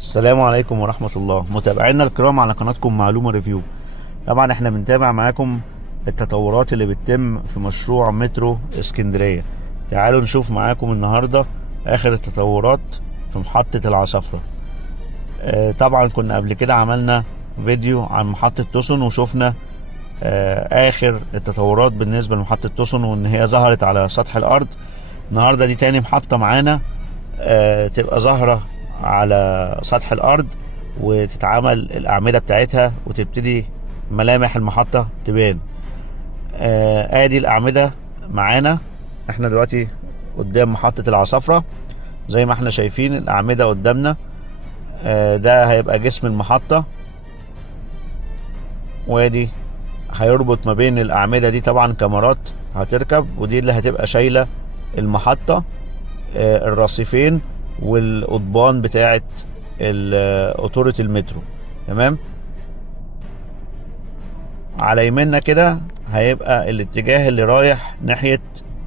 السلام عليكم ورحمة الله متابعينا الكرام على قناتكم معلومة ريفيو. طبعا احنا بنتابع معاكم التطورات اللي بتتم في مشروع مترو اسكندرية. تعالوا نشوف معاكم النهاردة اخر التطورات في محطة العصافرة. طبعا كنا قبل كده عملنا فيديو عن محطة توسن وشوفنا اخر التطورات بالنسبة لمحطة توسن وان هي ظهرت على سطح الارض. النهاردة دي تاني محطة معانا تبقى ظاهرة على سطح الارض وتتعمل الاعمدة بتاعتها وتبتدي ملامح المحطة تبان. ادي الاعمدة معانا. احنا دلوقتي قدام محطة العصافرة زي ما احنا شايفين الاعمدة قدامنا. ده هيبقى جسم المحطة، وادي هيربط ما بين الاعمدة دي طبعا كاميرات هتركب، ودي اللي هتبقى شايلة المحطة، الرصيفين والقضبان بتاعة قطورة المترو. تمام. على يمنا كده هيبقى الاتجاه اللي رايح ناحية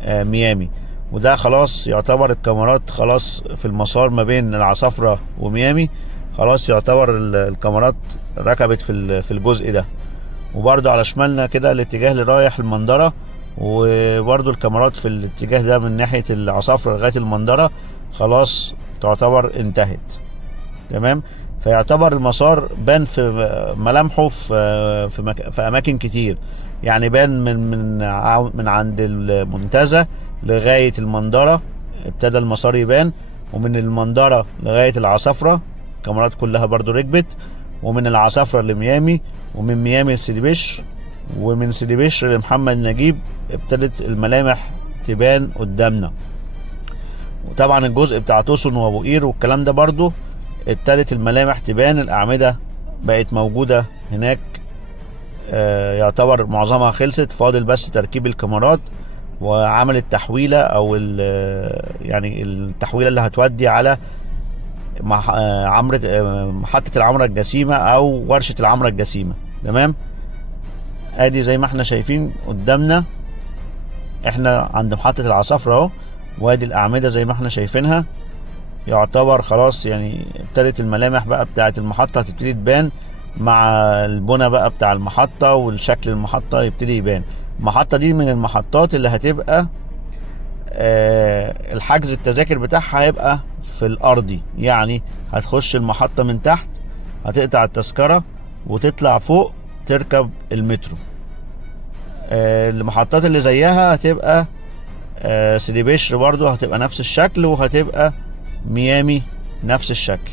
ميامي، وده خلاص يعتبر الكاميرات خلاص في المسار ما بين العصافرة وميامي. خلاص يعتبر الكاميرات ركبت في الجزء ده. وبرضو على شمالنا كده الاتجاه اللي رايح المندرة، وبرضو الكاميرات في الاتجاه ده من ناحية العصافرة لغاية المندرة خلاص تعتبر انتهت. تمام. فيعتبر المسار بان في ملامحه في اماكن كتير، يعني بان من عند المنتزه لغاية المندرة ابتدى المسار يبان، ومن المندرة لغاية العصافرة الكاميرات كلها برضو ركبت، ومن العصافرة لميامي، ومن ميامي لسيدي بشر، ومن سيدي بشر لمحمد نجيب ابتدت الملامح تبان قدامنا. وطبعا الجزء بتاع توسن وابو قير والكلام ده برضو ابتدت الملامح تبان. الاعمدة بقت موجودة هناك، يعتبر معظمها خلصت، فاضل بس تركيب الكاميرات وعمل التحويلة او يعني التحويلة اللي هتودي على محطة العمرة الجسيمة او ورشة العمرة الجسيمة. تمام. ادي زي ما احنا شايفين قدامنا احنا عند محطة العصافرة اهو، وادي الاعمدة زي ما احنا شايفينها. يعتبر خلاص يعني ابتدت الملامح بقى بتاعت المحطة هتبتدي تبان مع البنى بقى بتاع المحطة والشكل المحطة يبتدي يبان. المحطة دي من المحطات اللي هتبقى الحجز التذاكر بتاعها هيبقى في الارضي، يعني هتخش المحطة من تحت، هتقطع التذكرة وتطلع فوق تركب المترو. المحطات اللي زيها هتبقى سيدي بشر برضو هتبقى نفس الشكل، وهتبقى ميامي نفس الشكل.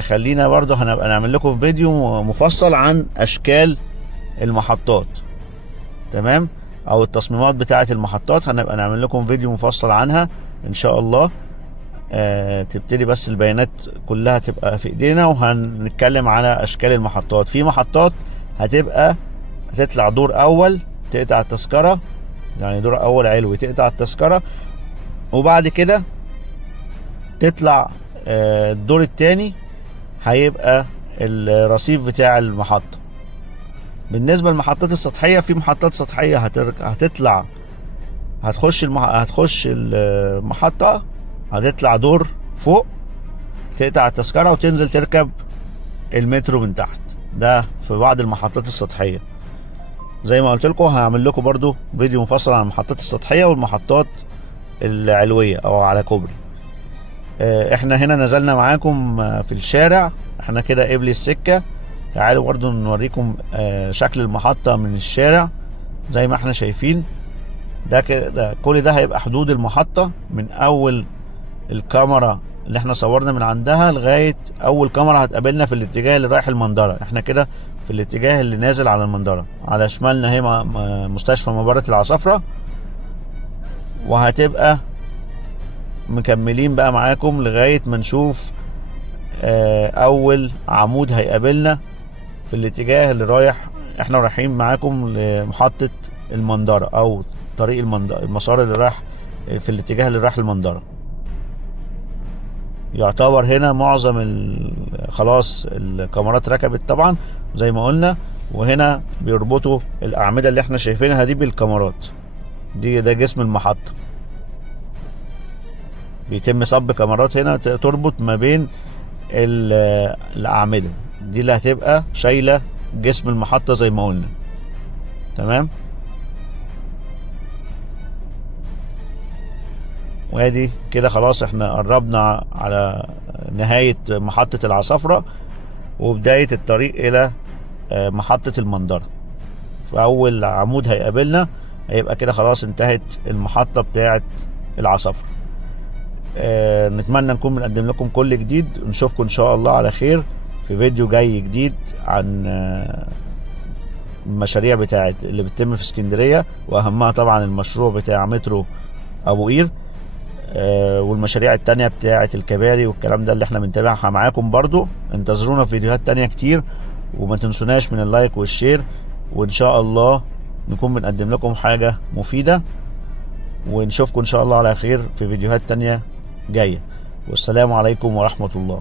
خلينا برضو هنبقى نعمل لكم في فيديو مفصل عن اشكال المحطات. تمام. او التصميمات بتاعه المحطات هنبقى نعمل لكم فيديو مفصل عنها ان شاء الله. تبتدي بس البيانات كلها تبقى في ايدينا، وهنتكلم على اشكال المحطات. في محطات هتطلع دور اول تقطع التذكرة، يعني دور اول علوي تقطع التذكرة، وبعد كده تطلع الدور التاني هيبقى الرصيف بتاع المحطة. بالنسبة للمحطات السطحية، في محطات سطحية هتطلع هتخش المحطة، هتطلع دور فوق تقطع التذكرة وتنزل تركب المترو من تحت. ده في بعض المحطات السطحية. زي ما قلت لكم هعمل لكم برضو فيديو مفصل عن المحطات السطحية والمحطات العلوية او على كوبري. احنا هنا نزلنا معاكم في الشارع، احنا كده قبل السكة. تعالوا برضو نوريكم شكل المحطة من الشارع زي ما احنا شايفين. ده كده كل ده هيبقى حدود المحطة من اول الكاميرا اللي احنا صورنا من عندها لغاية اول كاميرا هتقابلنا في الاتجاه اللي رايح المندرة. احنا كده في الاتجاه اللي نازل على المندرة. على شمالنا هي مستشفى مباراة العصافرة، وهتبقى مكملين بقى معاكم لغاية ما نشوف اول عمود هيقابلنا في الاتجاه اللي رايح. احنا رايحين معاكم لمحطة المندرة او طريق المندرة، المسار اللي رايح في الاتجاه اللي رايح المندرة. يعتبر هنا معظم خلاص الكاميرات ركبت طبعا زي ما قلنا، وهنا بيربطوا الاعمدة اللي احنا شايفينها دي بالكاميرات. ده جسم المحطة. بيتم صب كاميرات هنا تربط ما بين الأعمدة دي اللي هتبقى شايلة جسم المحطة زي ما قلنا. تمام. وادي كده خلاص احنا قربنا على نهاية محطة العصافرة وبداية الطريق إلى محطة المندرة. في أول عمود هيقابلنا هيبقى كده خلاص انتهت المحطة بتاعة العصافرة. نتمنى نكون بنقدم لكم كل جديد، نشوفكم إن شاء الله على خير في فيديو جاي جديد عن المشاريع بتاعة اللي بتتم في اسكندرية، وأهمها طبعا المشروع بتاع مترو أبو قير، والمشاريع التانية بتاعة الكباري والكلام ده اللي احنا بنتابعها معاكم برضو. انتظرونا في فيديوهات تانية كتير، وما تنسوناش من اللايك والشير، وان شاء الله نكون بنقدم لكم حاجة مفيدة، ونشوفكم ان شاء الله على خير في فيديوهات تانية جاية. والسلام عليكم ورحمة الله.